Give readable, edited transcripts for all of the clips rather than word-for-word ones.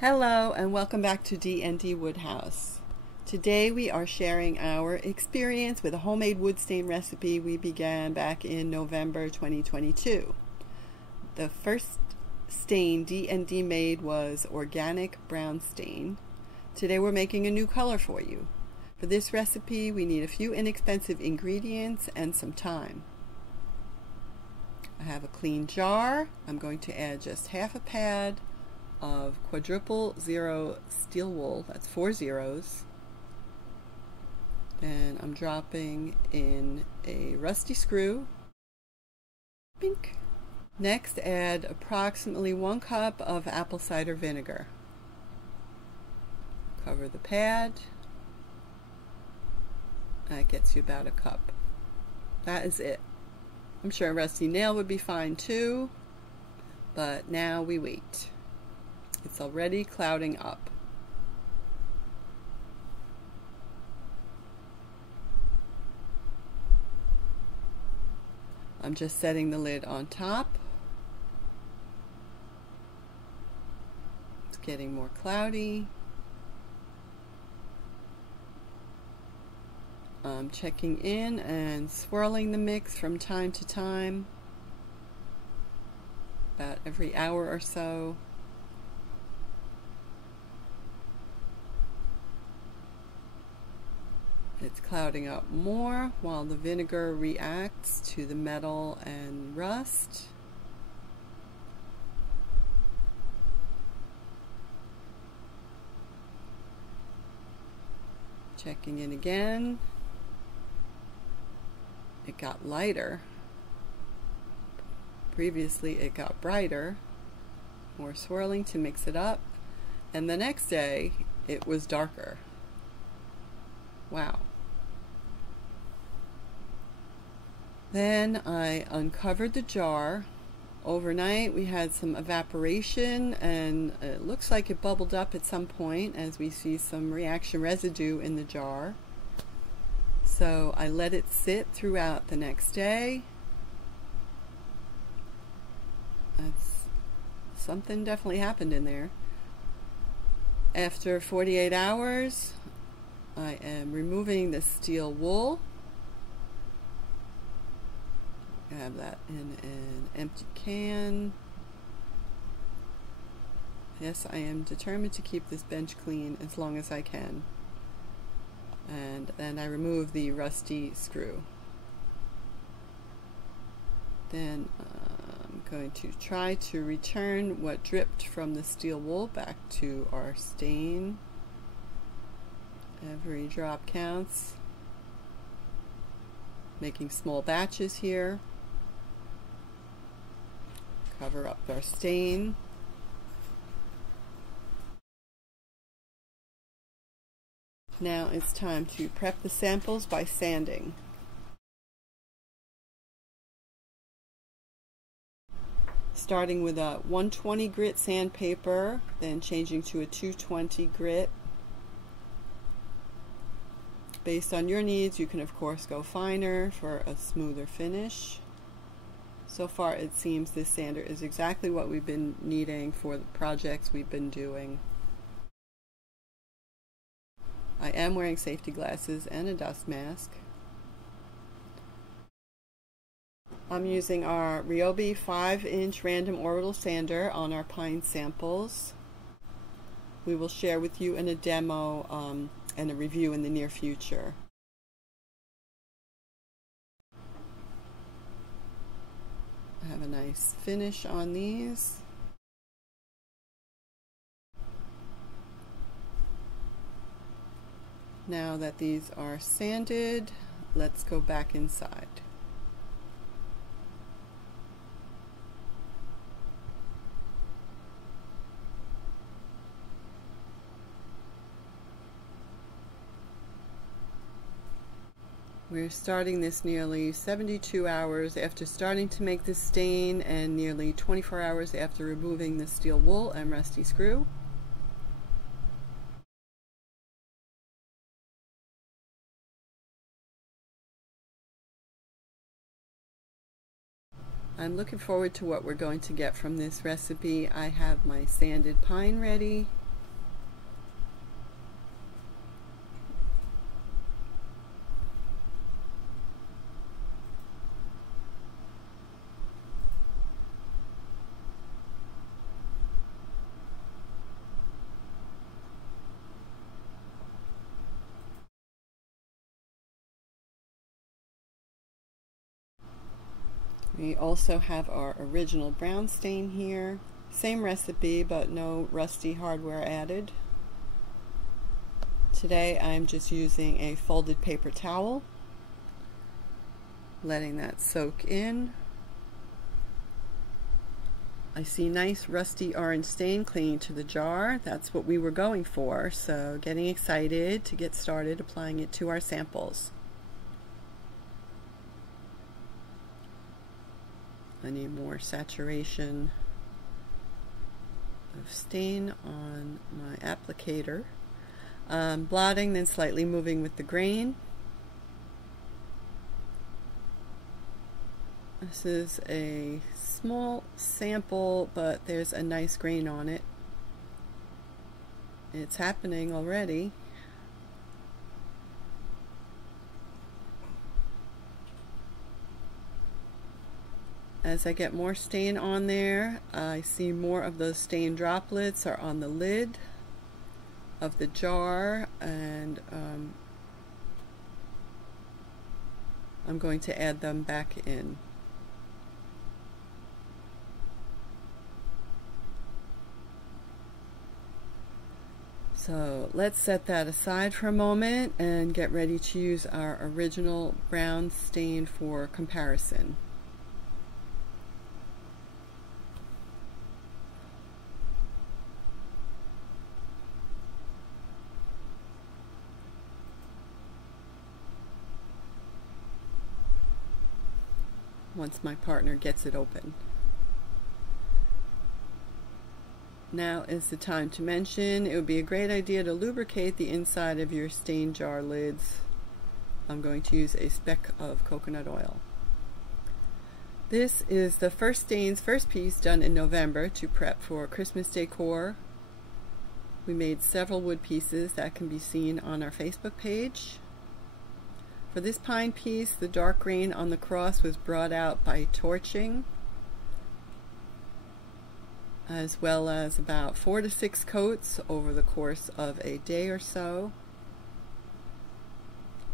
Hello and welcome back to D&D Woodhouse. Today we are sharing our experience with a homemade wood stain recipe we began back in November 2022. The first stain D&D made was organic brown stain. Today we're making a new color for you. For this recipe we need a few inexpensive ingredients and some time. I have a clean jar. I'm going to add just half a pad of quadruple zero steel wool, that's 4 zeros, and I'm dropping in a rusty screw. Bink. Next, add approximately 1 cup of apple cider vinegar. Cover the pad. That gets you about a cup. That is it. I'm sure a rusty nail would be fine too, but now we wait. It's already clouding up. I'm just setting the lid on top. It's getting more cloudy. I'm checking in and swirling the mix from time to time, about every hour or so. It's clouding up more while the vinegar reacts to the metal and rust. Checking in again. It got lighter. Previously it got brighter. More swirling to mix it up. And the next day it was darker. Wow. Then I uncovered the jar. Overnight we had some evaporation and it looks like it bubbled up at some point as we see some reaction residue in the jar. So I let it sit throughout the next day. Something definitely happened in there. After 48 hours, I am removing the steel wool. I have that in an empty can. Yes, I am determined to keep this bench clean as long as I can. And then I remove the rusty screw. Then I'm going to try to return what dripped from the steel wool back to our stain. Every drop counts. Making small batches here. Cover up our stain. Now it's time to prep the samples by sanding. Starting with a 120 grit sandpaper, then changing to a 220 grit. Based on your needs, you can of course go finer for a smoother finish. So far it seems this sander is exactly what we've been needing for the projects we've been doing. I am wearing safety glasses and a dust mask. I'm using our Ryobi 5-inch random orbital sander on our pine samples. We will share with you in a demo and a review in the near future. I have a nice finish on these. Now that these are sanded, let's go back inside. We're starting this nearly 72 hours after starting to make the stain and nearly 24 hours after removing the steel wool and rusty screw. I'm looking forward to what we're going to get from this recipe. I have my sanded pine ready. We also have our original brown stain here. Same recipe, but no rusty hardware added. Today I'm just using a folded paper towel, letting that soak in. I see nice rusty orange stain clinging to the jar. That's what we were going for, so getting excited to get started applying it to our samples. I need more saturation of stain on my applicator. Blotting, then slightly moving with the grain. This is a small sample, but there's a nice grain on it. It's happening already. As I get more stain on there, I see more of those stain droplets are on the lid of the jar, and I'm going to add them back in. So let's set that aside for a moment and get ready to use our original brown stain for comparison. Once my partner gets it open. Now is the time to mention it would be a great idea to lubricate the inside of your stain jar lids. I'm going to use a speck of coconut oil. This is the first piece done in November to prep for Christmas decor. We made several wood pieces that can be seen on our Facebook page. For this pine piece, the dark grain on the cross was brought out by torching, as well as about 4 to 6 coats over the course of a day or so.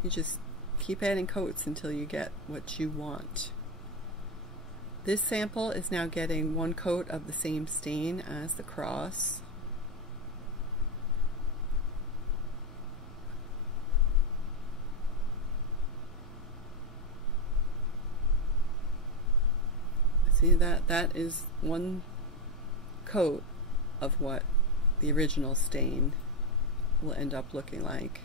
You just keep adding coats until you get what you want. This sample is now getting 1 coat of the same stain as the cross. See that is 1 coat of what the original stain will end up looking like.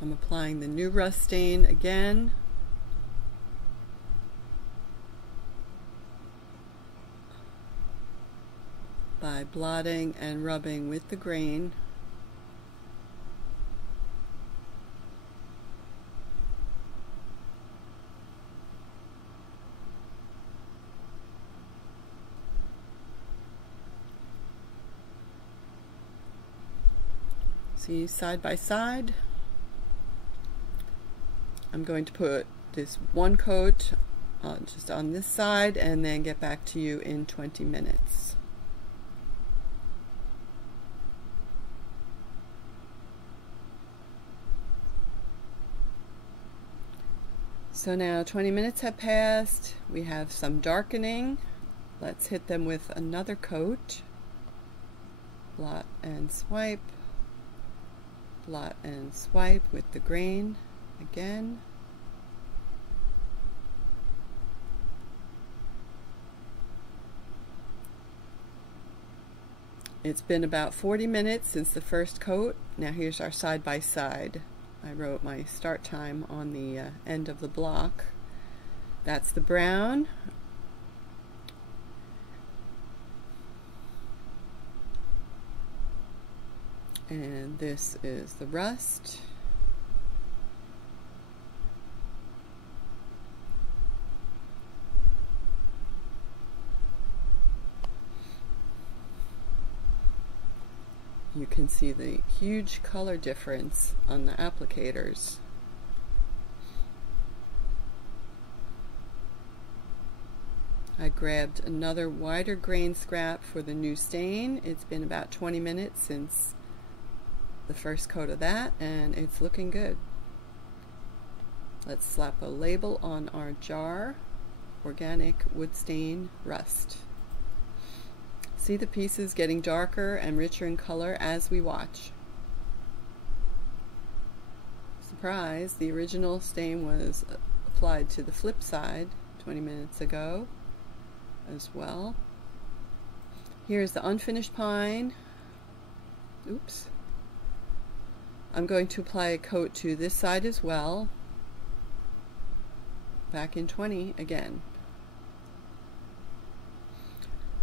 I'm applying the new rust stain again. By blotting and rubbing with the grain. See, side by side. I'm going to put this 1 coat just on this side and then get back to you in 20 minutes. So now 20 minutes have passed. We have some darkening. Let's hit them with another coat. Blot and swipe. Blot and swipe with the grain again. It's been about 40 minutes since the first coat. Now here's our side by side. I wrote my start time on the end of the block. That's the brown. And this is the rust. You can see the huge color difference on the applicators. I grabbed another wider grain scrap for the new stain. It's been about 20 minutes since the first coat of that, and it's looking good. Let's slap a label on our jar. Organic wood stain rust. See the pieces getting darker and richer in color as we watch. Surprise, the original stain was applied to the flip side 20 minutes ago as well. Here's the unfinished pine. Oops. I'm going to apply a coat to this side as well. Back in 20 again.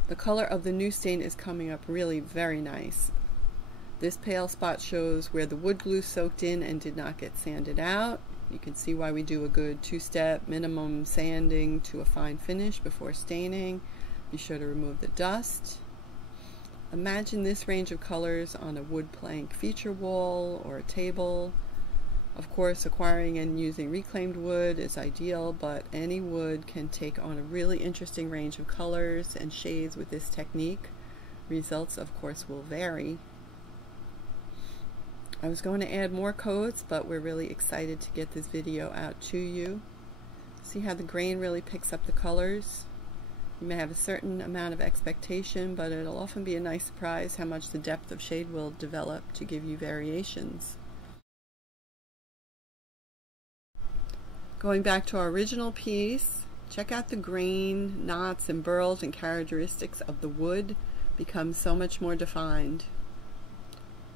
The color of the new stain is coming up really very nice. This pale spot shows where the wood glue soaked in and did not get sanded out. You can see why we do a good two-step minimum sanding to a fine finish before staining. Be sure to remove the dust. Imagine this range of colors on a wood plank feature wall or a table. Of course, acquiring and using reclaimed wood is ideal, but any wood can take on a really interesting range of colors and shades with this technique. Results, of course, will vary. I was going to add more coats, but we're really excited to get this video out to you. See how the grain really picks up the colors? You may have a certain amount of expectation, but it'll often be a nice surprise how much the depth of shade will develop to give you variations. Going back to our original piece, check out the grain, knots, and burls and characteristics of the wood become so much more defined.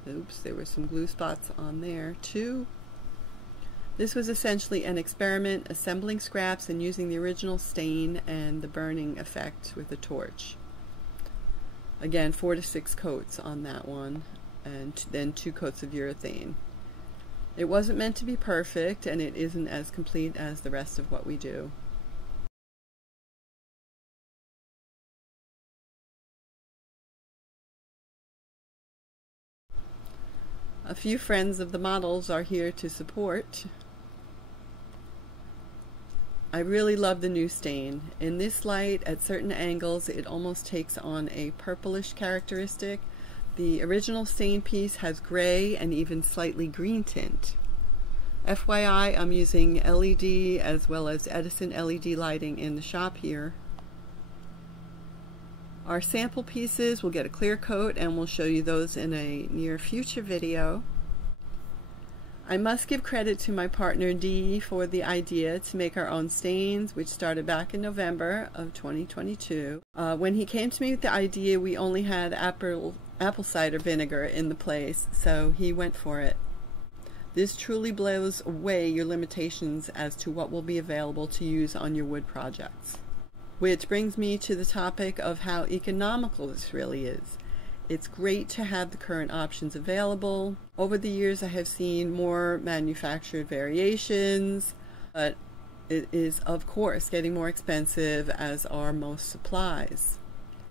Oops, there were some glue spots on there too. This was essentially an experiment, assembling scraps and using the original stain and the burning effect with a torch. Again, 4 to 6 coats on that one, and then 2 coats of urethane. It wasn't meant to be perfect, and it isn't as complete as the rest of what we do. A few friends of the models are here to support. I really love the new stain. In this light, at certain angles, it almost takes on a purplish characteristic. The original stain piece has gray and even slightly green tint. FYI, I'm using LED as well as Edison LED lighting in the shop here. Our sample pieces will get a clear coat, and we'll show you those in a near future video. I must give credit to my partner Dee for the idea to make our own stains, which started back in November of 2022. When he came to me with the idea, we only had apple cider vinegar in the place, so he went for it. This truly blows away your limitations as to what will be available to use on your wood projects. Which brings me to the topic of how economical this really is. It's great to have the current options available. Over the years, I have seen more manufactured variations, but it is, of course, getting more expensive, as are most supplies.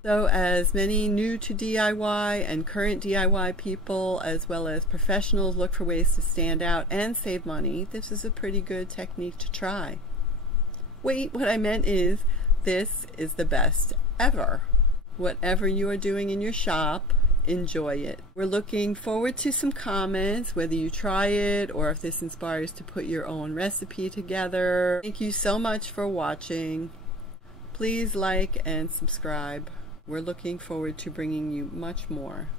So as many new to DIY and current DIY people, as well as professionals, look for ways to stand out and save money, this is a pretty good technique to try. Wait, what I meant is, this is the best ever. Whatever you are doing in your shop, enjoy it. We're looking forward to some comments, whether you try it or if this inspires to put your own recipe together. Thank you so much for watching. Please like and subscribe. We're looking forward to bringing you much more.